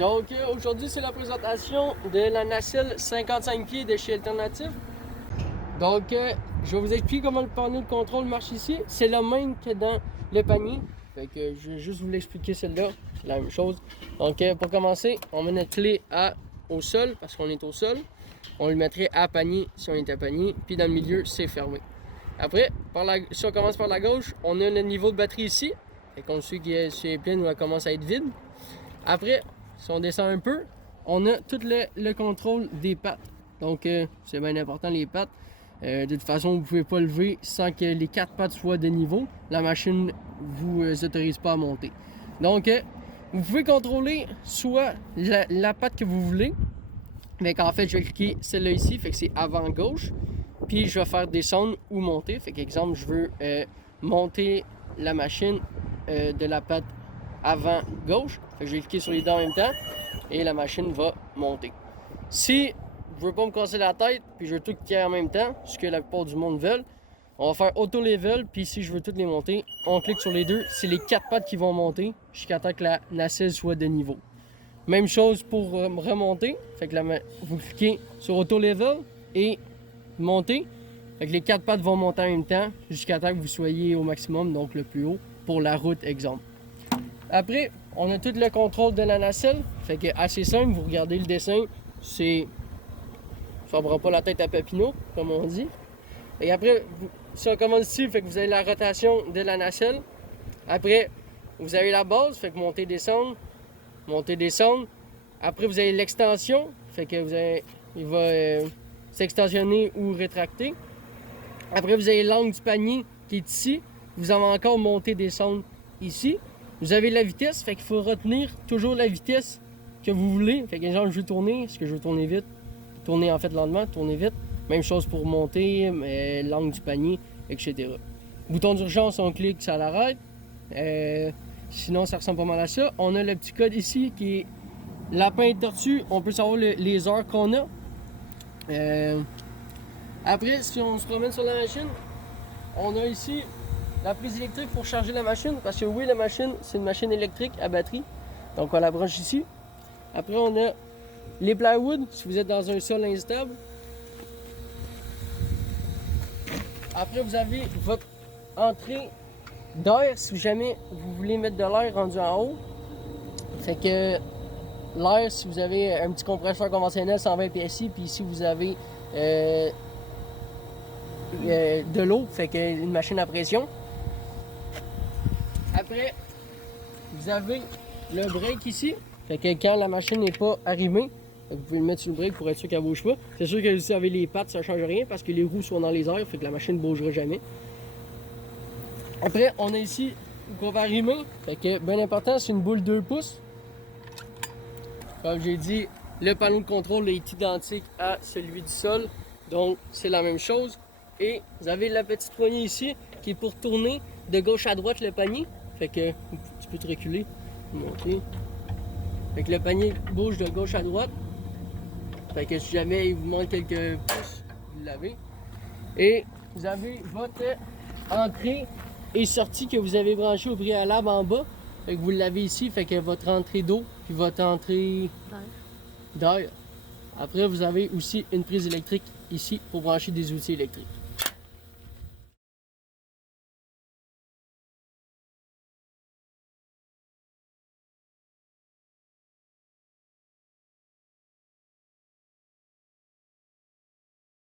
Donc aujourd'hui c'est la présentation de la nacelle 55 pieds de chez Alternative. Donc je vais vous expliquer comment le panneau de contrôle marche ici. C'est le même que dans le panier. Fait que je vais juste vous l'expliquer celle-là, c'est la même chose. Donc pour commencer, on met notre clé au sol parce qu'on est au sol. On le mettrait à panier si on est à panier. Puis dans le milieu, c'est fermé. Après, si on commence par la gauche, on a le niveau de batterie ici. Fait qu'on suit que si elle est pleine ou elle commence à être vide. Après, si on descend un peu, on a tout le contrôle des pattes. Donc, c'est bien important les pattes. De toute façon, vous ne pouvez pas lever sans que les 4 pattes soient de niveau. La machine ne vous autorise pas à monter. Donc, vous pouvez contrôler soit la patte que vous voulez. Mais qu'en fait, je vais cliquer celle-là ici, fait que c'est avant gauche. Puis, je vais faire descendre ou monter. Fait qu'exemple, je veux monter la machine de la patte avant gauche. Fait que je vais cliquer sur les deux en même temps et la machine va monter. Si je veux pas me casser la tête puis je veux tout cliquer en même temps, ce que la plupart du monde veulent, on va faire auto level. Puis si je veux toutes les monter, on clique sur les deux. C'est les 4 pattes qui vont monter jusqu'à temps que la nacelle soit de niveau. Même chose pour remonter. Fait que vous cliquez sur auto level et monter. Fait que les 4 pattes vont monter en même temps jusqu'à temps que vous soyez au maximum, donc le plus haut pour la route exemple. Après, on a tout le contrôle de la nacelle. Fait que assez simple, vous regardez le dessin, c'est... Ça ne prend pas la tête à Papineau, comme on dit. Et après, si on commence ici, fait que vous avez la rotation de la nacelle. Après, vous avez la base, fait que monter, descendre, monter, descendre. Après, vous avez l'extension, fait que il va s'extensionner ou rétracter. Après, vous avez l'angle du panier qui est ici. Vous avez encore monter, descendre ici. Vous avez la vitesse, fait qu'il faut retenir toujours la vitesse que vous voulez. Fait que exemple, je veux tourner, est-ce que je veux tourner vite? Tourner en fait lentement, tourner vite. Même chose pour monter, l'angle du panier, etc. Bouton d'urgence, on clique, ça l'arrête. Sinon, ça ressemble pas mal à ça. On a le petit code ici qui est lapin et tortue. On peut savoir les heures qu'on a. Après, si on se promène sur la machine, on a ici la prise électrique pour charger la machine, parce que oui, la machine, c'est une machine électrique à batterie. Donc, on la branche ici. Après, on a les plywood, si vous êtes dans un sol instable. Après, vous avez votre entrée d'air, si jamais vous voulez mettre de l'air rendu en haut. Fait que l'air, si vous avez un petit compresseur conventionnel 120 PSI, puis ici, vous avez de l'eau, fait que une machine à pression. Après, vous avez le break ici. Fait que quand la machine n'est pas arrivée, vous pouvez le mettre sur le break pour être sûr qu'elle ne bouge pas. C'est sûr que si vous avez les pattes, ça ne change rien parce que les roues sont dans les airs, fait que la machine ne bougera jamais. Après, on a ici qu'on va arrimer. Fait que, bien important, c'est une boule 2 pouces. Comme j'ai dit, le panneau de contrôle est identique à celui du sol. Donc, c'est la même chose. Et vous avez la petite poignée ici qui est pour tourner de gauche à droite le panier. Fait que tu peux te reculer, monter. Fait que le panier bouge de gauche à droite. Fait que si jamais il vous manque quelques pouces, vous l'avez. Et vous avez votre entrée et sortie que vous avez branchée au préalable en bas. Fait que vous l'avez ici, fait que votre entrée d'eau puis votre entrée d'air. Après, vous avez aussi une prise électrique ici pour brancher des outils électriques.